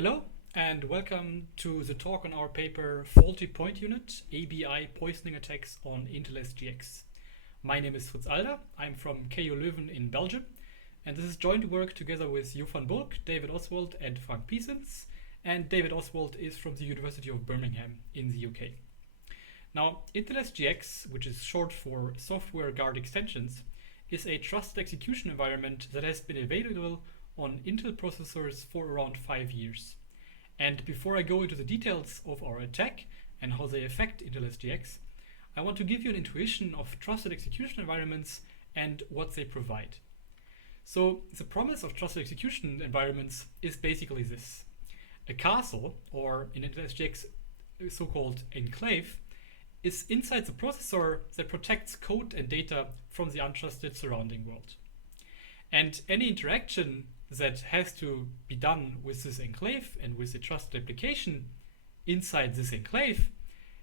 Hello and welcome to the talk on our paper Faulty Point Unit, ABI Poisoning Attacks on Intel SGX. My name is Fritz Alder, I'm from KU Leuven in Belgium, and this is joint work together with Jo van Bulk, David Oswald and Frank Piesens, and David Oswald is from the University of Birmingham in the UK. Now, Intel SGX, which is short for Software Guard Extensions, is a trusted execution environment that has been available on Intel processors for around 5 years. And before I go into the details of our attack and how they affect Intel SGX, I want to give you an intuition of trusted execution environments and what they provide. So the promise of trusted execution environments is basically this. A castle, or in Intel SGX so-called Enclave, is inside the processor that protects code and data from the untrusted surrounding world. And any interaction that has to be done with this enclave and with the trusted application inside this enclave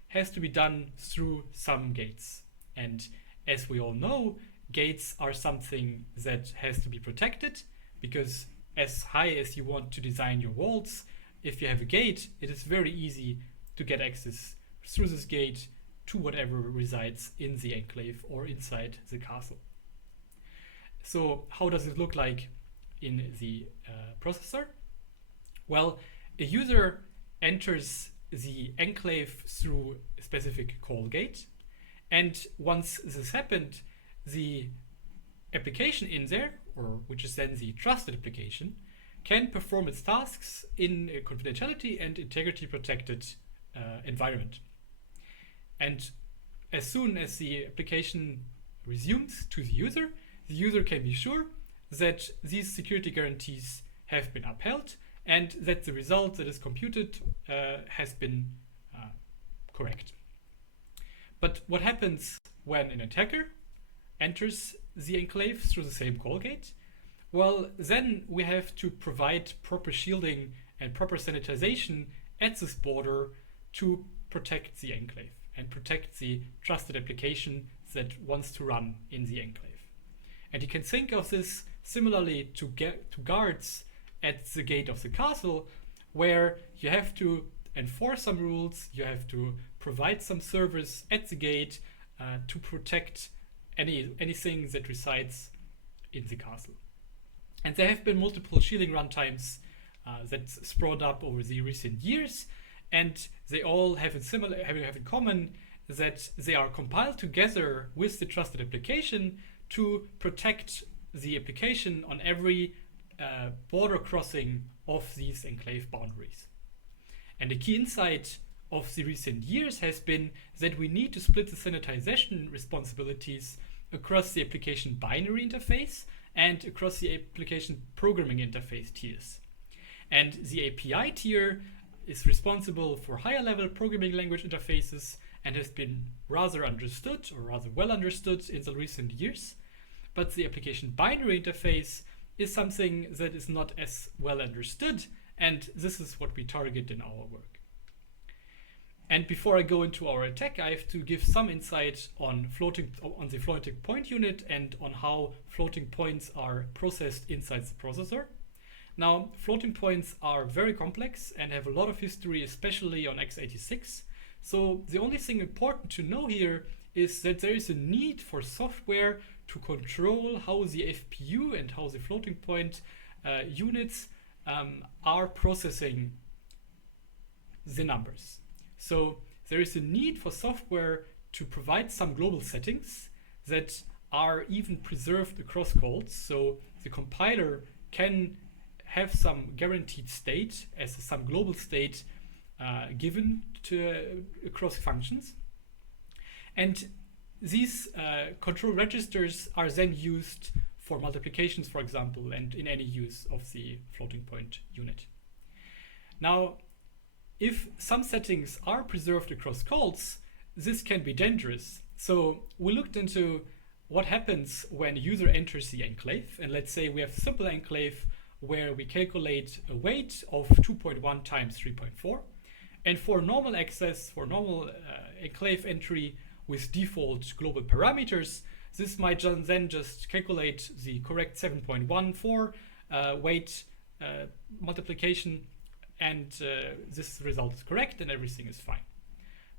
has to be done through some gates. And as we all know, gates are something that has to be protected, because as high as you want to design your walls, if you have a gate, it is very easy to get access through this gate to whatever resides in the enclave or inside the castle. So how does it look like in the processor? Well, a user enters the enclave through a specific call gate, and once this happened, the application in there, or which is then the trusted application, can perform its tasks in a confidentiality and integrity protected environment. And as soon as the application resumes to the user can be sure that these security guarantees have been upheld and that the result that is computed has been correct. But what happens when an attacker enters the enclave through the same call gate? Well, then we have to provide proper shielding and proper sanitization at this border to protect the enclave and protect the trusted application that wants to run in the enclave. And you can think of this similarly to guards at the gate of the castle, where you have to enforce some rules, you have to provide some service at the gate to protect anything that resides in the castle. And there have been multiple shielding runtimes that sprung up over the recent years, and they all have in common that they are compiled together with the trusted application to protect the application on every border crossing of these enclave boundaries. And the key insight of the recent years has been that we need to split the sanitization responsibilities across the application binary interface and across the application programming interface tiers. And the API tier is responsible for higher level programming language interfaces and has been rather understood, or rather well understood, in the recent years. But the application binary interface is something that is not as well understood, and this is what we target in our work. And before I go into our attack, I have to give some insight on the floating point unit and on how floating points are processed inside the processor. Now, floating points are very complex and have a lot of history, especially on x86. So the only thing important to know here is that there is a need for software to control how the FPU and how the floating point units are processing the numbers. So there is a need for software to provide some global settings that are even preserved across calls. So the compiler can have some guaranteed state as some global state given to across functions. And these control registers are then used for multiplications, for example, and in any use of the floating point unit. Now, if some settings are preserved across calls, this can be dangerous. So we looked into what happens when a user enters the enclave, and let's say we have a simple enclave where we calculate a weight of 2.1 times 3.4. And for normal access, for normal enclave entry with default global parameters, this might then just calculate the correct 7.14 weight multiplication and this result is correct and everything is fine.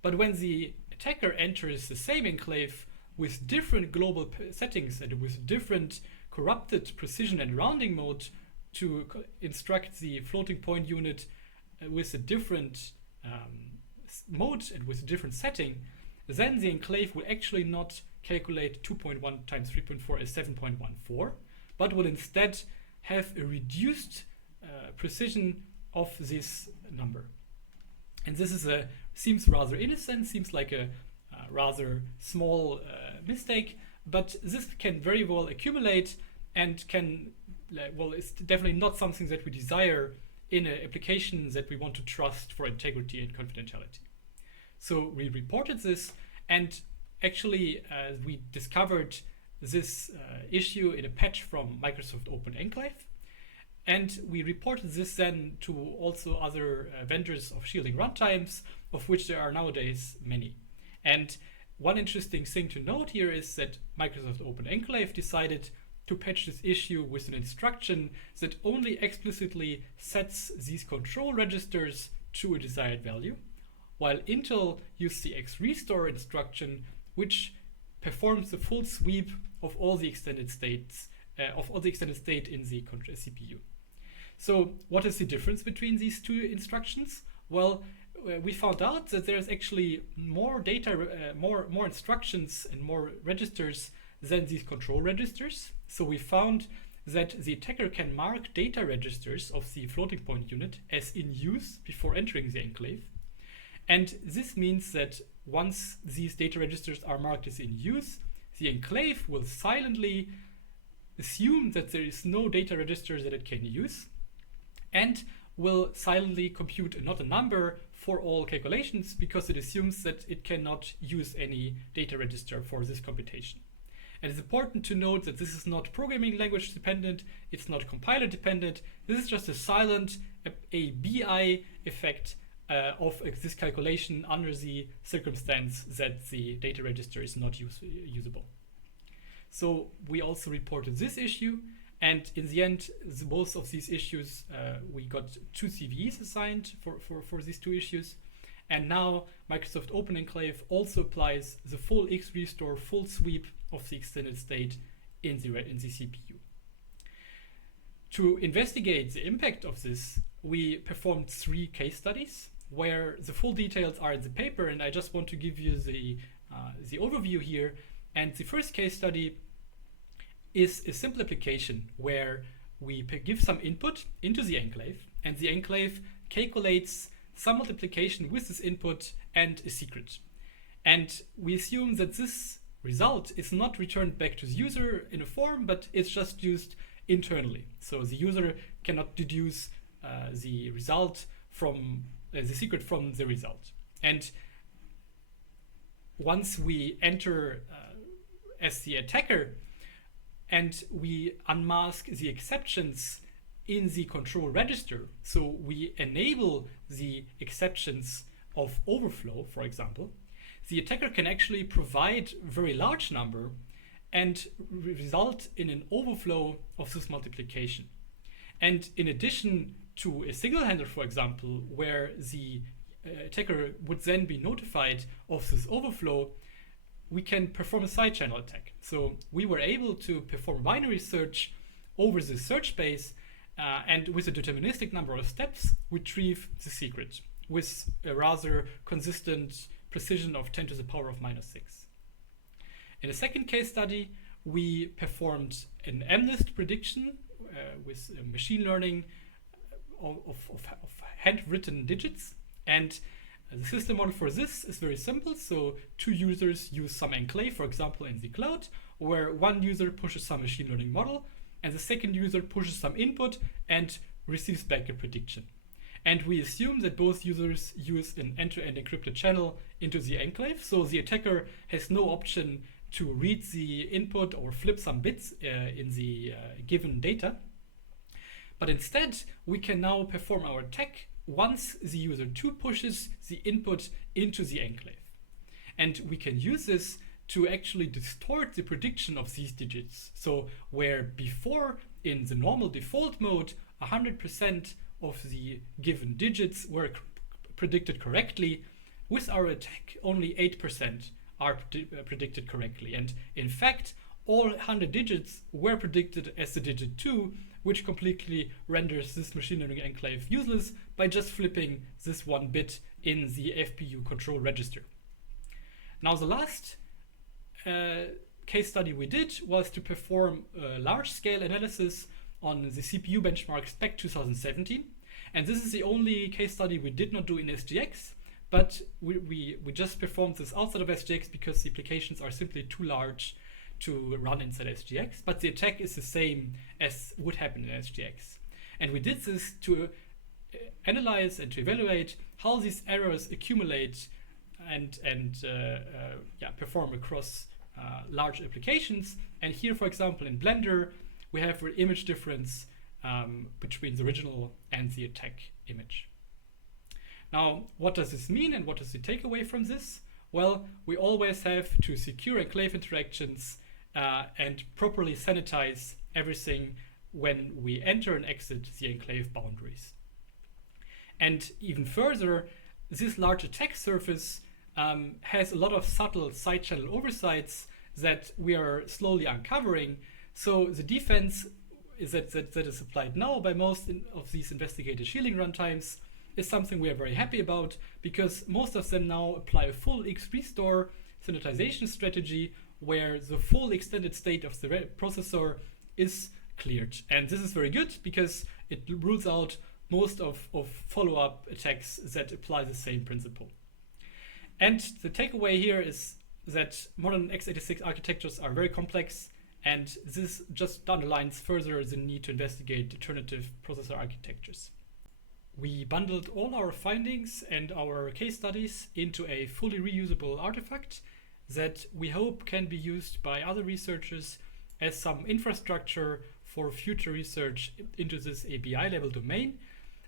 But when the attacker enters the same enclave with different global settings and with different corrupted precision and rounding mode to instruct the floating point unit with a different mode and with a different setting, then the enclave will actually not calculate 2.1 times 3.4 as 7.14, but will instead have a reduced precision of this number. And this is seems rather innocent, seems like a rather small mistake, but this can very well accumulate and can, well, it's definitely not something that we desire in an application that we want to trust for integrity and confidentiality. So we reported this, and actually we discovered this issue in a patch from Microsoft Open Enclave. And we reported this then to also other vendors of shielding runtimes, of which there are nowadays many. And one interesting thing to note here is that Microsoft Open Enclave decided to patch this issue with an instruction that only explicitly sets these control registers to a desired value, while Intel used the xrestore instruction, which performs the full sweep of all the extended states, in the CPU. So what is the difference between these two instructions? Well, we found out that there's actually more data, more instructions and more registers than these control registers. So we found that the attacker can mark data registers of the floating point unit as in use before entering the enclave. And this means that once these data registers are marked as in use, the enclave will silently assume that there is no data register that it can use, and will silently compute not a number for all calculations because it assumes that it cannot use any data register for this computation. And it's important to note that this is not programming language dependent, it's not compiler dependent, this is just a silent ABI effect of this calculation under the circumstance that the data register is not usable. So we also reported this issue, and in the end, both of these issues, we got 2 CVEs assigned for these 2 issues. And now Microsoft Open Enclave also applies the full xrestore full sweep of the extended state in the CPU. To investigate the impact of this, we performed 3 case studies where the full details are in the paper, and I just want to give you the overview here. And the first case study is a simple application where we give some input into the enclave, and the enclave calculates some multiplication with this input and a secret. And we assume that this result is not returned back to the user in a form, but it's just used internally. So the user cannot deduce the result from the secret from the result. And once we enter as the attacker and we unmask the exceptions in the control register, so we enable the exceptions of overflow, for example, the attacker can actually provide a very large number and result in an overflow of this multiplication. And in addition to a signal handler, for example, where the attacker would then be notified of this overflow, we can perform a side channel attack. So we were able to perform binary search over the search space and with a deterministic number of steps, retrieve the secret with a rather consistent precision of 10 to the power of -6. In a second case study, we performed an MNIST prediction with machine learning of handwritten digits. And the system model for this is very simple. So 2 users use some enclave, for example, in the cloud, where one user pushes some machine learning model, and the second user pushes some input and receives back a prediction. And we assume that both users use an end-to-end encrypted channel into the enclave, so the attacker has no option to read the input or flip some bits in the given data. But instead, we can now perform our attack once the user 2 pushes the input into the enclave. And we can use this to actually distort the prediction of these digits. So where before, in the normal default mode, 100% of the given digits were predicted correctly. With our attack, only 8% are predicted correctly. And in fact, all 100 digits were predicted as the digit 2, which completely renders this machine learning enclave useless by just flipping this one bit in the FPU control register. Now, the last case study we did was to perform a large-scale analysis on the CPU benchmark Spec 2017. And this is the only case study we did not do in SGX, but we just performed this outside of SGX because the applications are simply too large to run inside SGX, but the attack is the same as would happen in SGX. And we did this to analyze and to evaluate how these errors accumulate and perform across large applications. And here, for example, in Blender, we have an image difference between the original and the attack image. Now, what does this mean and what is the takeaway from this? Well, we always have to secure enclave interactions and properly sanitize everything when we enter and exit the enclave boundaries. And even further, this large attack surface has a lot of subtle side channel oversights that we are slowly uncovering. So the defense that is applied now by most of these investigated shielding runtimes is something we are very happy about, because most of them now apply a full X restore sanitization strategy where the full extended state of the processor is cleared. And this is very good because it rules out most of follow-up attacks that apply the same principle. And the takeaway here is that modern x86 architectures are very complex, and this just underlines further the need to investigate alternative processor architectures. We bundled all our findings and our case studies into a fully reusable artifact that we hope can be used by other researchers as some infrastructure for future research into this ABI level domain.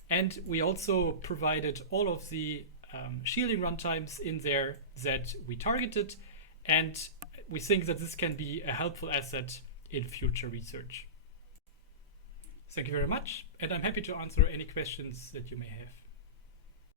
And we also provided all of the shielding runtimes in there that we targeted, and we think that this can be a helpful asset in future research. Thank you very much, and I'm happy to answer any questions that you may have.